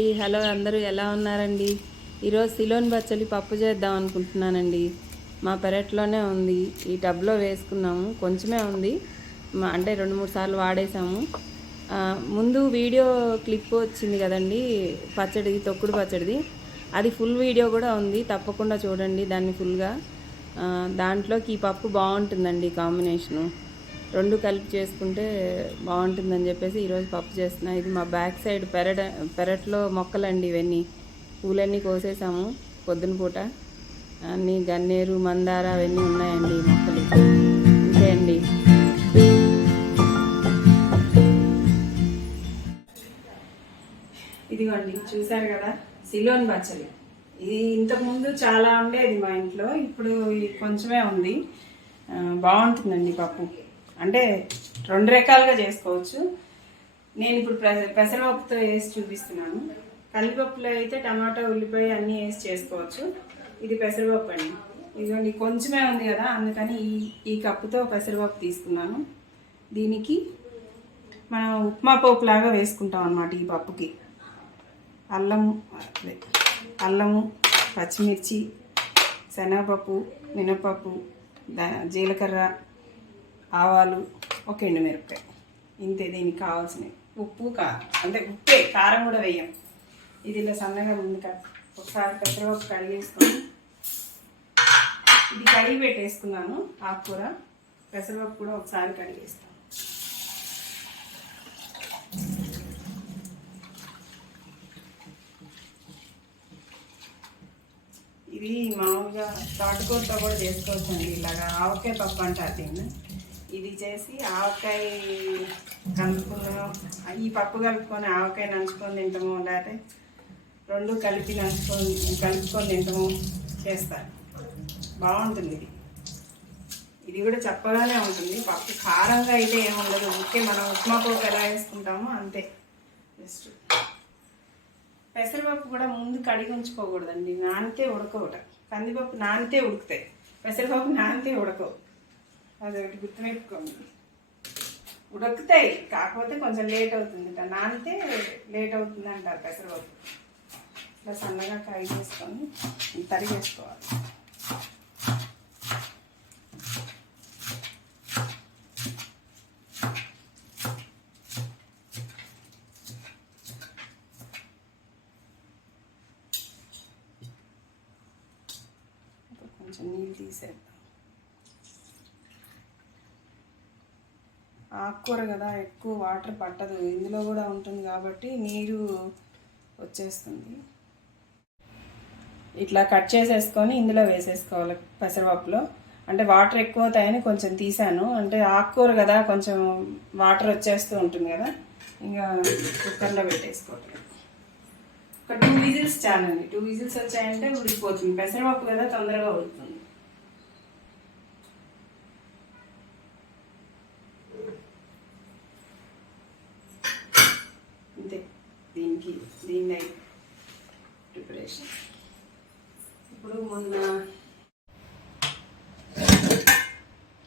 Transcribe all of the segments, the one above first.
అండి. హలో అందరూ ఎలా ఉన్నారండి? ఈరోజు సిలోన్ బచ్చలి పప్పు చేద్దాం అనుకుంటున్నానండి. మా పెరట్లోనే ఉంది. ఈ టబ్లో వేసుకున్నాము. కొంచెమే ఉంది. అంటే రెండు మూడు సార్లు వాడేసాము ముందు వీడియో క్లిప్ వచ్చింది కదండి. పచ్చడి తొక్కుడు పచ్చడిది. అది ఫుల్ వీడియో కూడా ఉంది. తప్పకుండా చూడండి దాన్ని ఫుల్గా. దాంట్లోకి ఈ పప్పు బాగుంటుందండి కాంబినేషను. రెండు కలిపి చేసుకుంటే బాగుంటుందని చెప్పేసి ఈరోజు పప్పు చేస్తున్నా. ఇది మా బ్యాక్ సైడ్ పెరట పెరట్లో మొక్కలండి ఇవన్నీ. పూలన్నీ కోసేసాము పొద్దున పూట. అన్నీ గన్నేరు మందార అవన్నీ ఉన్నాయండి మొక్కలు. అంతే అండి. ఇదిగోండి చూసారు కదా సిలోన్ బచ్చలి ఇది ఇంతకుముందు చాలా ఉండేది మా ఇంట్లో ఇప్పుడు కొంచెమే ఉంది. బాగుంటుందండి పప్పు. అంటే రెండు రకాలుగా చేసుకోవచ్చు. నేను ఇప్పుడు పెస- పెసరపప్పుతో వేసి చూపిస్తున్నాను. కందిపప్పులో అయితే టమాటా ఉల్లిపాయ అన్నీ వేసి చేసుకోవచ్చు. ఇది పెసరపప్పు అండి. ఇదిగోండి కొంచెమే ఉంది కదా అందుకని ఈ ఈ కప్పుతో పెసరపప్పు తీసుకున్నాను. దీనికి మనం ఉప్మా పోపు లాగా వేసుకుంటాం అన్నమాట ఈ పప్పుకి. అల్లము అల్లము పచ్చిమిర్చి శనగపప్పు మినపప్పు జీలకర్ర ఆవాలు ఒక ఎండుమిరపకాయ. ఇంతే దీనికి కావాల్సినవి. ఉప్పు కారం. అంటే ఉప్పే కారం కూడా వేయం. ఇది ఇలా సన్నగా ఉంది కదా. ఒకసారి పెసరపప్పు కడిగేసుకొని ఇది కడిగి పెట్టేసుకున్నాను ఆకుకూర. పెసరపప్పు కూడా ఒకసారి కడిగేస్తాను ఇది మామూలుగా తాటుకూరతో కూడా చేసుకోవచ్చు అండి ఇలాగా ఆవకాయ పప్పు అంటారు దీన్ని. ఇది చేసి ఆవకాయ కలుపుకున్నాం ఈ పప్పు కలుపుకొని ఆవకాయ నంచుకొని తింటాము లేకపోతే రెండు కలిపి నంచుకొని కలుపుకొని తింటాము చేస్తారు బాగుంటుంది ఇది. ఇది కూడా చప్పగానే ఉంటుంది. పప్పు కారంగా అయితే ఏముండదు ఓకే మనం ఉప్మా పప్పు ఎలా వేసుకుంటామో అంతే. జస్ట్ పెసరపప్పు కూడా ముందు కడిగి ఉంచుకోకూడదండి. నానితే ఉడకవుట. కందిపప్పు నానితే ఉడుకుతాయి. పెసరపప్పు నానితే ఉడకవు. అది ఒకటి గుర్తుపెట్టుకోండి. ఉడుకుతాయి కాకపోతే కొంచెం లేట్ అవుతుంది. ఇట్లా నానితే లేట్ అవుతుంది అంటారు పెసరపప్పు. ఇట్లా సన్నగా ఫ్రై చేసుకొని తరిగేసుకోవాలి. కొంచెం నీళ్ళు తీసేద్దాం. ఆకుకూర కదా ఎక్కువ వాటర్ పట్టదు. ఇందులో కూడా ఉంటుంది కాబట్టి నీరు వచ్చేస్తుంది. ఇట్లా కట్ చేసేసుకొని ఇందులో వేసేసుకోవాలి పెసరపప్పులో. అంటే వాటర్ ఎక్కువ అవుతాయని కొంచెం తీసాను. అంటే ఆకుకూర కదా కొంచెం వాటర్ వచ్చేస్తూ ఉంటుంది కదా. ఇంకా కుక్కర్లో పెట్టేసుకోవటం ఒక టూ విజిల్స్ చాలండి. టూ విజిల్స్ వచ్చాయంటే ఉడికిపోతుంది. పెసరపప్పు కదా తొందరగా ఉడుకుతుంది అంతే దీనికి దీన్ని ప్రిపరేషన్ ఇప్పుడు మొన్న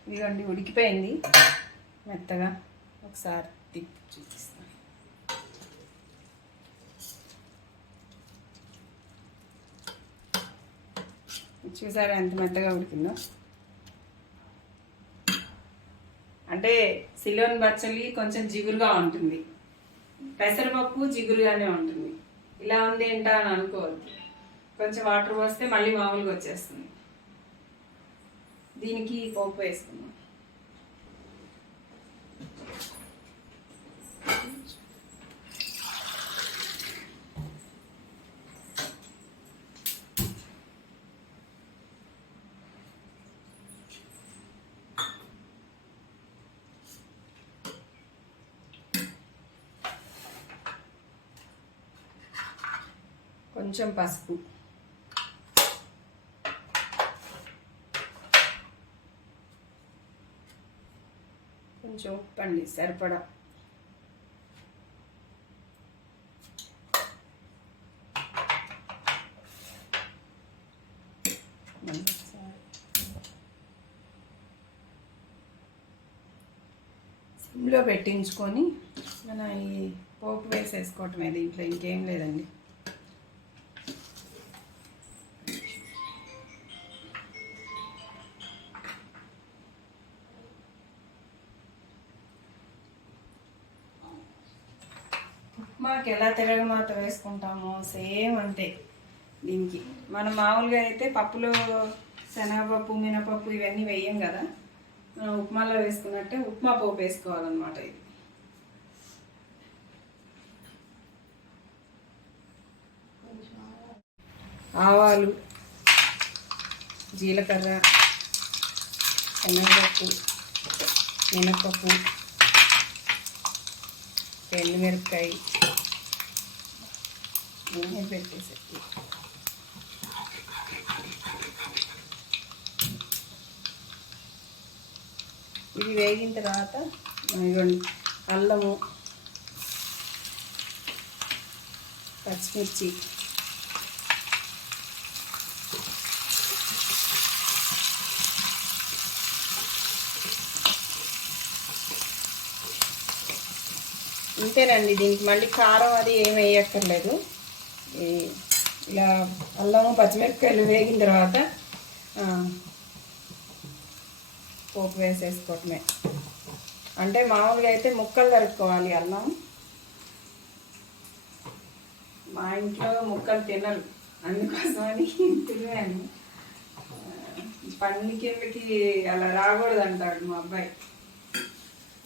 ఇదిగోండి ఉడికిపోయింది. మెత్తగా ఒకసారి తిప్పి చూపిస్తాను చూసారా ఎంత మెత్తగా ఉడికిందో? అంటే సిలోన్ బచ్చలి కొంచెం జిగురుగా ఉంటుంది. పెసరపప్పు జిగురుగానే ఉంటుంది. ఇలా ఉంది ఏంటా అని అనుకోవద్దు. కొంచెం వాటర్ పోస్తే మళ్ళీ మామూలుగా వచ్చేస్తుంది. దీనికి పోపు వేసుకుందాం. కొంచెం పసుపు. కొంచెం ఉప్పు అండి సరిపడా. సిమ్లో పెట్టించుకొని మన ఈ పోపు వేసేసుకోవటమే దీంట్లో ఇంకేం లేదండి. మాకు ఎలా తిరగమాత వేసుకుంటామో సేమ్ అంతే దీనికి. మనం మామూలుగా అయితే పప్పులో శనగపప్పు మినపప్పు ఇవన్నీ వేయం కదా. మనం ఉప్మాలో వేసుకున్నట్టే ఉప్మా పోపు వేసుకోవాలన్నమాట ఇది. ఆవాలు జీలకర్ర శనగపప్పు మినపప్పు ఎండుమిరపకాయ నూనె పెట్టేసి. ఇది వేగిన తర్వాత ఇదిగోండి అల్లము పచ్చిమిర్చి ఇంతేనండి. దీనికి మళ్ళీ కారం అది ఏమి వేయక్కర్లేదు. మనకి ఇలా అల్లము పచ్చిమిరపకాయలు వేగిన తర్వాత పోపు వేసేసుకోవటమే. అంటే మామూలుగా అయితే ముక్కలు తరుక్కోవాలి అల్లం. మా ఇంట్లో ముక్కలు తినరు. అందుకోసమని తిన్నాను పండి కిందకి అలా రాకూడదు అంటాడు మా అబ్బాయి.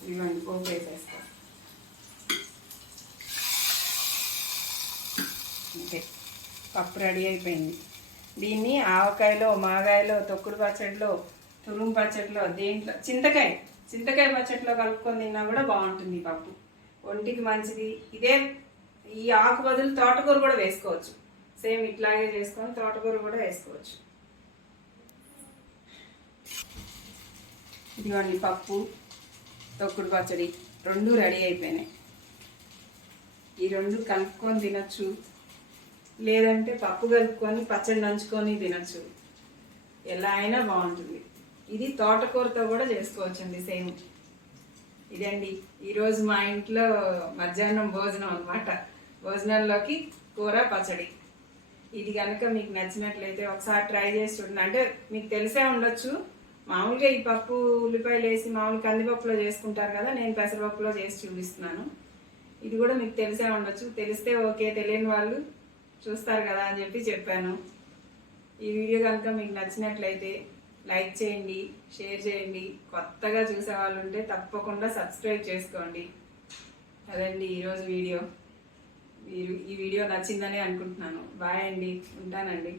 ఇవ్వండి పోపు వేసేస్తాను అంతే. పప్పు రెడీ అయిపోయింది. దీన్ని ఆవకాయలో మాగాయలో తొక్కుడు పచ్చడిలో తురుము పచ్చడిలో దేంట్లో చింతకాయ చింతకాయ పచ్చడిలో కలుపుకొని తిన్నా కూడా బాగుంటుంది పప్పు. ఒంటికి మంచిది. ఇదే ఈ ఆకు బదులు తోటకూర కూడా వేసుకోవచ్చు. సేమ్ ఇట్లాగే చేసుకొని తోటకూర కూడా వేసుకోవచ్చు. ఇదిగోండి పప్పు తొక్కుడు పచ్చడి రెండు రెడీ అయిపోయినాయి. ఈ రెండు కలుపుకొని తినచ్చు. లేదంటే పప్పు కలుపుకొని పచ్చడి నంచుకొని తినచ్చు. ఎలా అయినా బాగుంటుంది. ఇది తోటకూరతో కూడా చేసుకోవచ్చండి సేమ్. ఇదండి ఈరోజు మా ఇంట్లో మధ్యాహ్నం భోజనం అన్నమాట. భోజనంలోకి కూర పచ్చడి. ఇది కనుక మీకు నచ్చినట్లయితే ఒకసారి ట్రై చేసి చూడండి. అంటే మీకు తెలిసే ఉండొచ్చు మామూలుగా ఈ పప్పు ఉల్లిపాయలు వేసి మామూలు కందిపప్పులో చేసుకుంటారు కదా నేను పెసరపప్పులో చేసి చూపిస్తున్నాను. ఇది కూడా మీకు తెలిసే ఉండొచ్చు తెలిస్తే ఓకే తెలియని వాళ్ళు చూస్తారు కదా అని చెప్పి చెప్పాను. ఈ వీడియో కనుక మీకు నచ్చినట్లయితే లైక్ చేయండి షేర్ చేయండి. కొత్తగా చూసే వాళ్ళు ఉంటే తప్పకుండా సబ్స్క్రైబ్ చేసుకోండి. అదండి ఈరోజు వీడియో. మీరు ఈ వీడియో నచ్చిందని అనుకుంటున్నాను. బాయ్ అండి. ఉంటానండి.